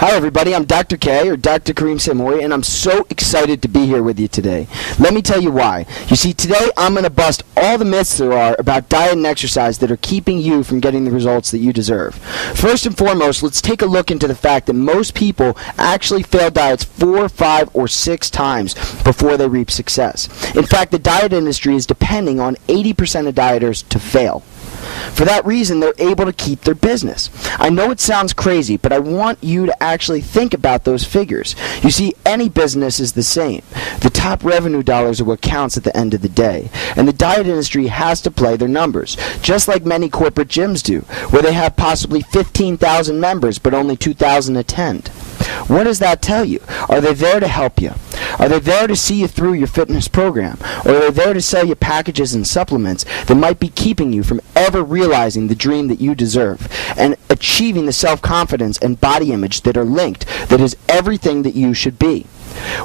Hi everybody, I'm Dr. K, or Dr. Kareem Samouri, and I'm so excited to be here with you today. Let me tell you why. You see, today I'm going to bust all the myths there are about diet and exercise that are keeping you from getting the results that you deserve. First and foremost, let's take a look into the fact that most people actually fail diets 4, 5, or 6 times before they reap success. In fact, the diet industry is depending on 80% of dieters to fail. For that reason, they're able to keep their business. I know it sounds crazy, but I want you to actually think about those figures. You see, any business is the same. The top revenue dollars are what counts at the end of the day. And the diet industry has to play their numbers, just like many corporate gyms do, where they have possibly 15,000 members, but only 2,000 attend. What does that tell you? Are they there to help you? Are they there to see you through your fitness program? Or are they there to sell you packages and supplements that might be keeping you from ever realizing the dream that you deserve and achieving the self-confidence and body image that are linked, that is everything that you should be?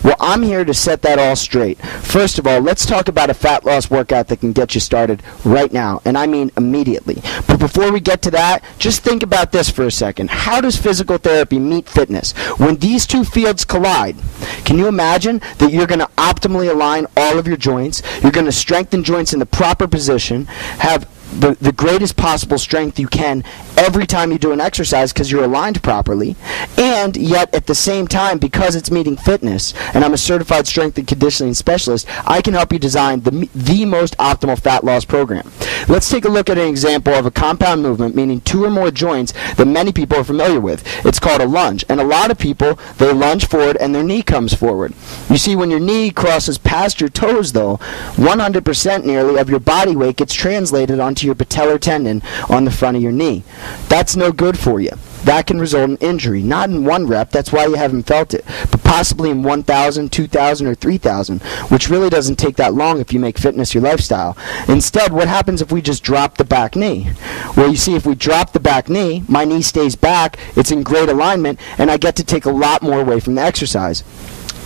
Well, I'm here to set that all straight. First of all, let's talk about a fat loss workout that can get you started right now, and I mean immediately. But before we get to that, just think about this for a second. How does physical therapy meet fitness? When these two fields collide, can you imagine that you're going to optimally align all of your joints, you're going to strengthen joints in the proper position, have the greatest possible strength you can every time you do an exercise because you're aligned properly, and yet at the same time, because it's meeting fitness, and I'm a certified strength and conditioning specialist, I can help you design the most optimal fat loss program. Let's take a look at an example of a compound movement, meaning 2 or more joints that many people are familiar with. It's called a lunge, and a lot of people, they lunge forward and their knee comes forward. You see, when your knee crosses past your toes, though, 100% nearly of your body weight gets translated onto your patellar tendon on the front of your knee. That's no good for you. That can result in injury, not in 1 rep, that's why you haven't felt it, but possibly in 1,000, 2,000, or 3,000, which really doesn't take that long if you make fitness your lifestyle. Instead, what happens if we just drop the back knee? Well, you see, if we drop the back knee, my knee stays back, it's in great alignment, and I get to take a lot more away from the exercise.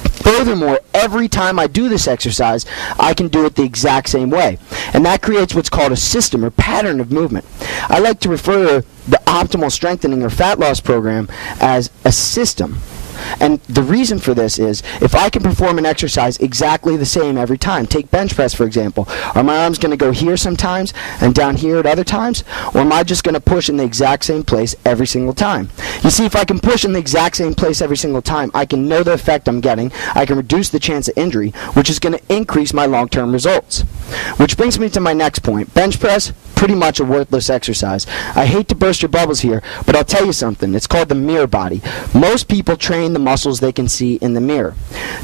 Furthermore, every time I do this exercise, I can do it the exact same way. And that creates what's called a system or pattern of movement. I like to refer to the optimal strengthening or fat loss program as a system. And the reason for this is, if I can perform an exercise exactly the same every time, take bench press for example, are my arms going to go here sometimes and down here at other times, or am I just going to push in the exact same place every single time? You see, if I can push in the exact same place every single time, I can know the effect I'm getting, I can reduce the chance of injury, which is going to increase my long-term results. Which brings me to my next point. Bench press, pretty much a worthless exercise. I hate to burst your bubbles here, but I'll tell you something. It's called the mirror body. Most people train the muscles they can see in the mirror.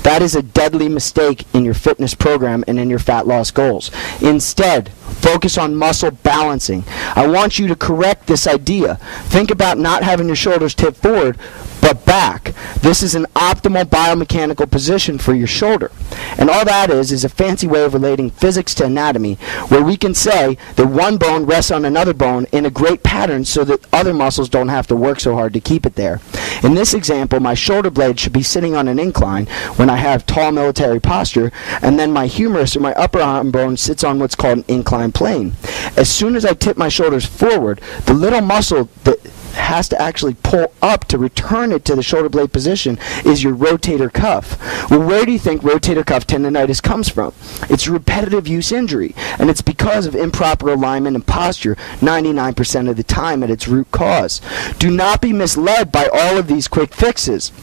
That is a deadly mistake in your fitness program and in your fat loss goals. Instead, focus on muscle balancing. I want you to correct this idea. Think about not having your shoulders tip forward, but back. This is an optimal biomechanical position for your shoulder. And all that is a fancy way of relating physics to anatomy, where we can say that one bone rests on another bone in a great pattern so that other muscles don't have to work so hard to keep it there. In this example, my shoulder blade should be sitting on an incline when I have tall military posture, and then my humerus or my upper arm bone sits on what's called an inclined plane. As soon as I tip my shoulders forward, the little muscle that has to actually pull up to return it to the shoulder blade position is your rotator cuff. Well, where do you think rotator cuff tendonitis comes from? It's repetitive use injury, and it's because of improper alignment and posture 99% of the time at its root cause. Do not be misled by all of these quick fixes.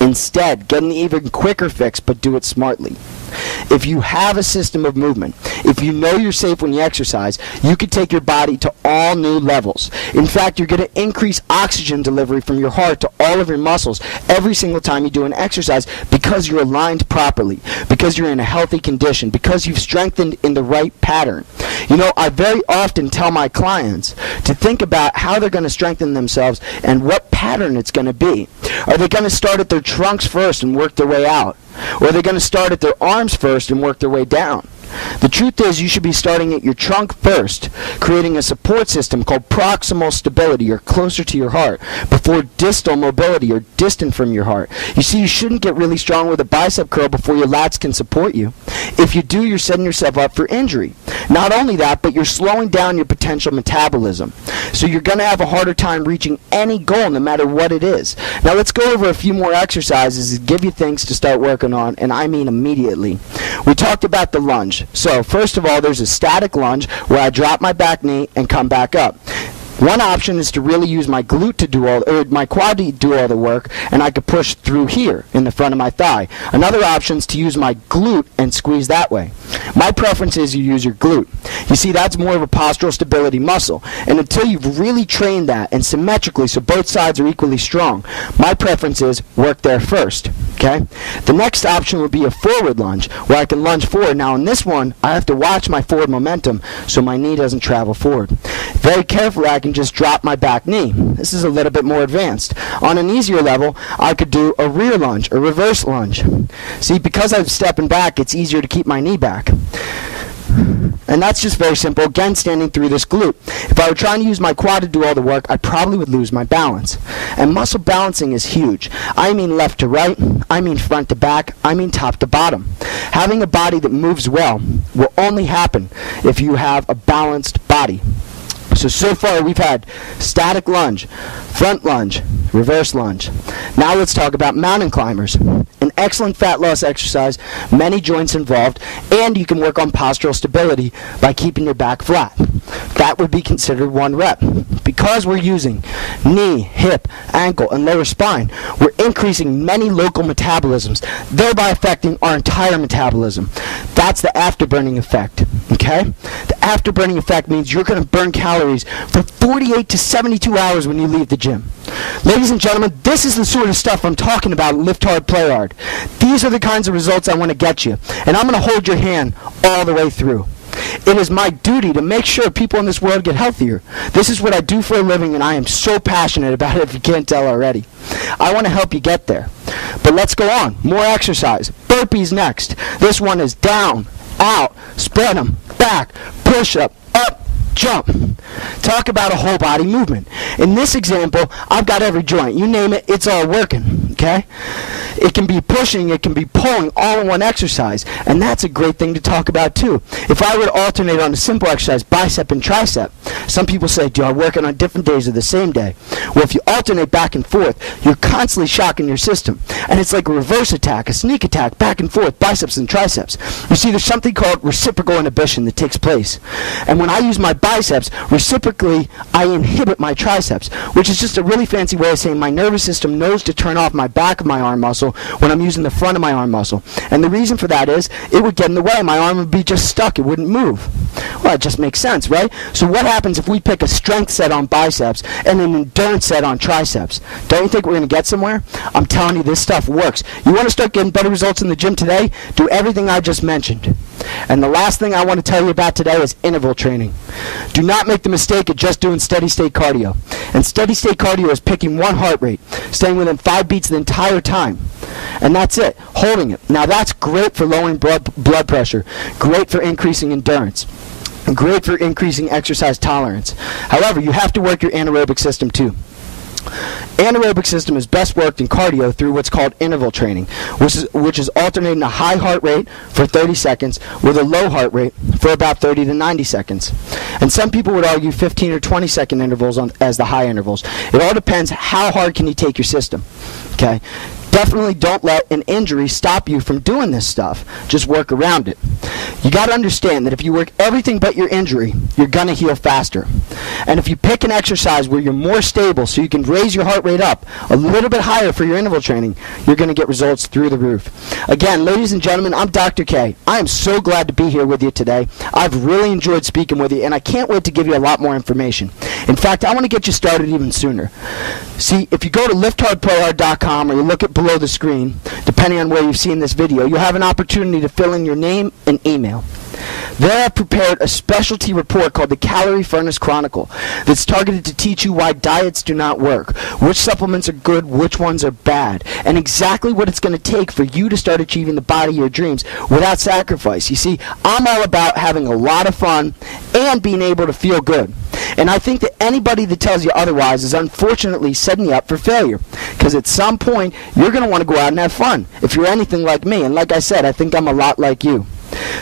Instead, get an even quicker fix, but do it smartly. If you have a system of movement, if you know you're safe when you exercise, you can take your body to all new levels. In fact, you're going to increase oxygen delivery from your heart to all of your muscles every single time you do an exercise because you're aligned properly, because you're in a healthy condition, because you've strengthened in the right pattern. You know, I very often tell my clients to think about how they're going to strengthen themselves and what pattern it's going to be. Are they going to start at their trunks first and work their way out? Or are they going to start at their arms first and work their way down? The truth is you should be starting at your trunk first, creating a support system called proximal stability, or closer to your heart, before distal mobility, or distant from your heart. You see, you shouldn't get really strong with a bicep curl before your lats can support you. If you do, you're setting yourself up for injury. Not only that, but you're slowing down your potential metabolism. So you're going to have a harder time reaching any goal, no matter what it is. Now let's go over a few more exercises to give you things to start working on, and I mean immediately. We talked about the lunge. So first of all, there's a static lunge where I drop my back knee and come back up. One option is to really use my glute to do all, or my quad to do all the work, and I could push through here in the front of my thigh. Another option is to use my glute and squeeze that way. My preference is you use your glute. You see, that's more of a postural stability muscle, and until you've really trained that and symmetrically so both sides are equally strong, my preference is work there first. Okay? The next option would be a forward lunge, where I can lunge forward. Now in this one, I have to watch my forward momentum so my knee doesn't travel forward. Very carefully, I can just drop my back knee. This is a little bit more advanced. On an easier level, I could do a rear lunge, a reverse lunge. See, because I'm stepping back, it's easier to keep my knee back. And that's just very simple, again, standing through this glute. If I were trying to use my quad to do all the work, I probably would lose my balance. And muscle balancing is huge. I mean left to right, I mean front to back, I mean top to bottom. Having a body that moves well will only happen if you have a balanced body. So far we've had static lunge, front lunge, reverse lunge. Now let's talk about mountain climbers. An excellent fat loss exercise, many joints involved, and you can work on postural stability by keeping your back flat. That would be considered 1 rep. Because we're using knee, hip, ankle, and lower spine, we're increasing many local metabolisms, thereby affecting our entire metabolism. That's the afterburning effect. Okay? The afterburning effect means you're going to burn calories for 48 to 72 hours when you leave the gym. Ladies and gentlemen, this is the sort of stuff I'm talking about. Lift hard, play hard. These are the kinds of results I want to get you, and I'm going to hold your hand all the way through. It is my duty to make sure people in this world get healthier. This is what I do for a living, and I am so passionate about it, if you can't tell already. I want to help you get there. But let's go on. More exercise. Burpees next. This one is down, out, spread them, back, push up, jump. Talk about a whole body movement. In this example, I've got every joint. You name it, it's all working. Okay? It can be pushing, it can be pulling, all in one exercise. And that's a great thing to talk about too. If I were to alternate on a simple exercise, bicep and tricep, some people say, do I work it on different days or the same day? Well, if you alternate back and forth, you're constantly shocking your system. And it's like a reverse attack, a sneak attack, back and forth, biceps and triceps. You see, there's something called reciprocal inhibition that takes place. And when I use my biceps, reciprocally, I inhibit my triceps, which is just a really fancy way of saying my nervous system knows to turn off my back of my arm muscle when I'm using the front of my arm muscle. And the reason for that is it would get in the way. My arm would be just stuck. It wouldn't move. Well, it just makes sense, right? So what happens if we pick a strength set on biceps and an endurance set on triceps? Don't you think we're going to get somewhere? I'm telling you, this stuff works. You want to start getting better results in the gym today? Do everything I just mentioned. And the last thing I want to tell you about today is interval training. Do not make the mistake of just doing steady state cardio. And steady state cardio is picking one heart rate, staying within 5 beats the entire time. And that's it, holding it. Now that's great for lowering blood pressure, great for increasing endurance, great for increasing exercise tolerance. However, you have to work your anaerobic system too. Anaerobic system is best worked in cardio through what's called interval training, which is alternating a high heart rate for 30 seconds with a low heart rate for about 30 to 90 seconds. And some people would argue 15 or 20 second intervals as the high intervals. It all depends how hard can you take your system. Okay? Definitely don't let an injury stop you from doing this stuff. Just work around it. You got to understand that if you work everything but your injury, you're going to heal faster. And if you pick an exercise where you're more stable so you can raise your heart rate up a little bit higher for your interval training, you're going to get results through the roof. Again, ladies and gentlemen, I'm Dr. K. I am so glad to be here with you today. I've really enjoyed speaking with you, and I can't wait to give you a lot more information. In fact, I want to get you started even sooner. See, if you go to lifthardplayhard.com or you look at below the screen, depending on where you've seen this video, you'll have an opportunity to fill in your name and email. There I've prepared a specialty report called the Calorie Furnace Chronicle that's targeted to teach you why diets do not work, which supplements are good, which ones are bad, and exactly what it's going to take for you to start achieving the body of your dreams without sacrifice. You see, I'm all about having a lot of fun and being able to feel good. And I think that anybody that tells you otherwise is unfortunately setting you up for failure. Because at some point, you're going to want to go out and have fun if you're anything like me. And like I said, I think I'm a lot like you.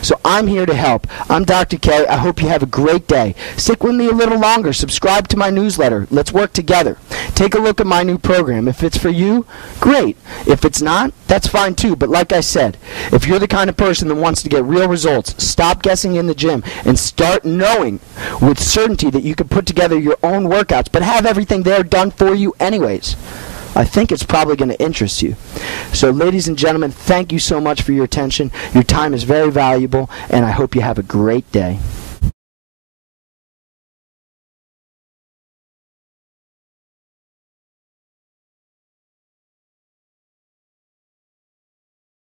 So I'm here to help. I'm Dr. K. I hope you have a great day. Stick with me a little longer. Subscribe to my newsletter. Let's work together. Take a look at my new program. If it's for you, great. If it's not, that's fine too. But like I said, if you're the kind of person that wants to get real results, stop guessing in the gym and start knowing with certainty that you can put together your own workouts, but have everything there done for you anyways. I think it's probably going to interest you. So ladies and gentlemen, thank you so much for your attention. Your time is very valuable, and I hope you have a great day.